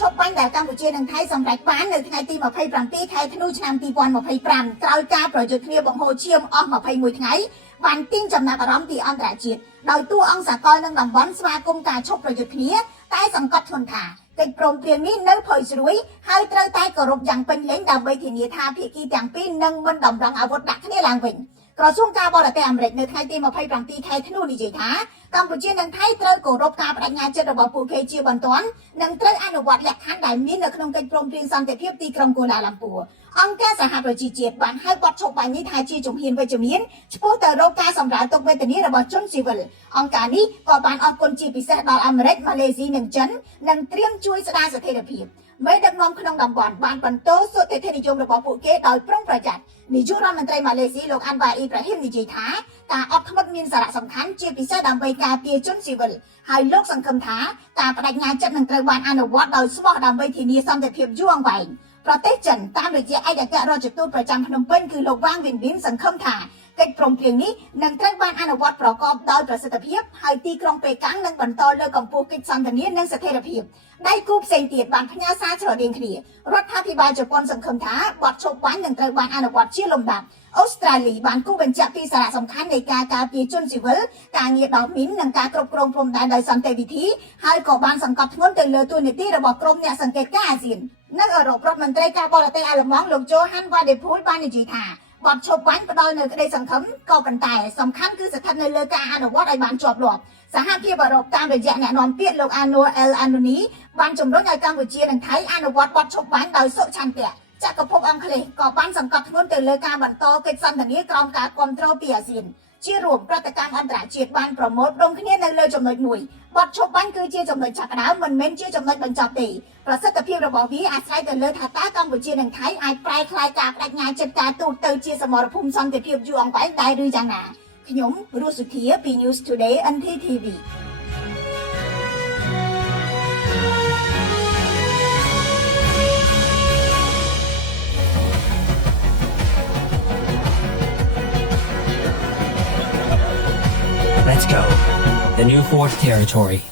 ឈប់បាញ់ដែលកម្ពុជានិងថៃសម្រេចបាននៅថ្ងៃទី27ខែធ្នូឆ្នាំ2025ក្រោយការប្រយុទ្ធគ្នាបង្ហូរឈាមអស់21ថ្ងៃបានទាញចំណាប់អារម្មណ៍ពីអន្តរជាតិដោយតួអង្គសកលនិងតំបន់ស្វាគមន៍ការឈប់ប្រយុទ្ធគ្នាតែសង្កត់ធ្ងន់ថាកិច្ចព្រមព្រៀងនេះនៅផុយស្រួយហើយត្រូវតែគោរពយ៉ាងពេញលេញដើម្បីធានាថាភាគីទាំងពីរនឹងមិនតម្រង់អាវុធដាក់គ្នាឡើងវិញក្រសួងការបរទេសអាមេរិកនៅថ្ងៃទី27ខែធ្នូនិយាយថាកម្ពុជានិងថៃត្រូវគោរពការបដិញ្ញាចិត្តរបស់ពួកគេជាបន្ទាន់និងត្រូវអនុវត្តលក្ខខណ្ឌដែលមាននៅក្នុងកិច្ចព្រមព្រៀងសន្តិភាពទីក្រុងកូឡាឡាំពួរអង្គការសហប្រជាជាតិបានហៅបទឈប់បាញ់នេះថាជាជំហានវិជ្ជមានឆ្ពោះទៅរកការសម្រាលទុក្ខវេទនារបស់ជនស៊ីវិលអង្គការនេះក៏បានអរគុណជាពិសេសដល់អាមេរិកម៉ាឡេស៊ីនិងចិននិងត្រៀមជួយស្ដារស្ថិរភាពមេដឹកនាំក្នុងតំបន់បានបន្តសុទ្ធិដ្ឋិនិយមរបស់ពួកគេដោយប្រុងប្រយ័ត្ននាយករដ្ឋមន្ត្រីម៉ាឡេស៊ីលោកអាន់វ៉ាអ៊ីប្រាហ៊ីមនិយាយថាការអត់ធ្មត់មានសារៈសំខាន់ជាពិសេសដើម្បីការពារជនស៊ីវិលហើយលោកសង្ឃឹមថាការបដិញ្ញាចិត្តនឹងត្រូវបានអនុវត្តដោយស្មោះដើម្បីធានាសន្តិភាពយូរអង្វែងប្រទេសចិនតាមរយៈឯកអគ្គរដ្ឋទូតប្រចាំភ្នំពេញគឺលោកវ៉ាងវិនវិនសង្ឃឹមថាកិច្ចព្រមព្រៀងនេះនឹងត្រូវបានអនុវត្តប្រកបដោយប្រសិទ្ធភាពហើយទីក្រុងប៉េកាំងនឹងបន្តលើកកម្ពស់កិច្ចសន្ទនានិងស្ថិរភាពដៃគូផ្សេងទៀតបានផ្ញើសារស្រដៀងគ្នារដ្ឋាភិបាលជប៉ុនសង្ឃឹមថាបទឈប់បាញ់នឹងត្រូវបានអនុវត្តជាលំដាប់អូស្ត្រាលីបានគូបញ្ជាក់ពីសារៈសំខាន់នៃការការពារជនស៊ីវិលការងារដោះមីននិងការគ្រប់គ្រងព្រំដែនដោយសន្តិវិធីហើយក៏បានសង្កត់ធ្ងន់ទៅលើទួនាទីរបស់ក្រុមអ្នកសង្កេតការណ៍អាស៊ាននៅអឺរ៉ុបរដ្ឋមន្ត្រីការបរទេសអាល្លឺម៉ង់លោកជូហាន់វ៉ាដេភូលបាននិយាយថាបទឈប់បាញ់ផ្ដល់នូវក្តីសង្ឃឹមក៏ប៉ុន្តែសំខាន់គឺស្ថិតនៅលើការអនុវត្តឲ្យបានជាប់លាប់សហភាពអឺរ៉ុបតាមរយៈអ្នកនាំពាក្យលោកអានូអែលអានូនីបានជំរុញឲ្យកម្ពុជានិងថៃអនុវត្តបទឈប់បាញ់ដោយសុឆន្ទៈចក្រភពអង់គ្លេសក៏បានសង្កត់ធ្ងន់ទៅលើការបន្តកិច្ចសន្ទនាក្រោមការគាំទ្រពីអាស៊ានជារួមប្រតិកម្មអន្តរជាតិបានប្រមូលផ្ដុំគ្នានៅលើចំណុចមួយបទឈប់បាញ់គឺជាចំណុចចាប់ផ្ដើមមិនមែនជាចំណុចបញ្ចប់ទេប្រសិទ្ធភាពរបស់វាអាស្រ័យទៅលើថាតើកម្ពុជានិងថៃអាចប្រែក្លាយការបដិញ្ញាចិត្តការទូតទៅជាសមរភូមិសន្តិភាពយូរអង្វែងដែរឬយ៉ាងណាខ្ញុំរស់សុធាពី News Today NTTV Let's go. The new fourth territory.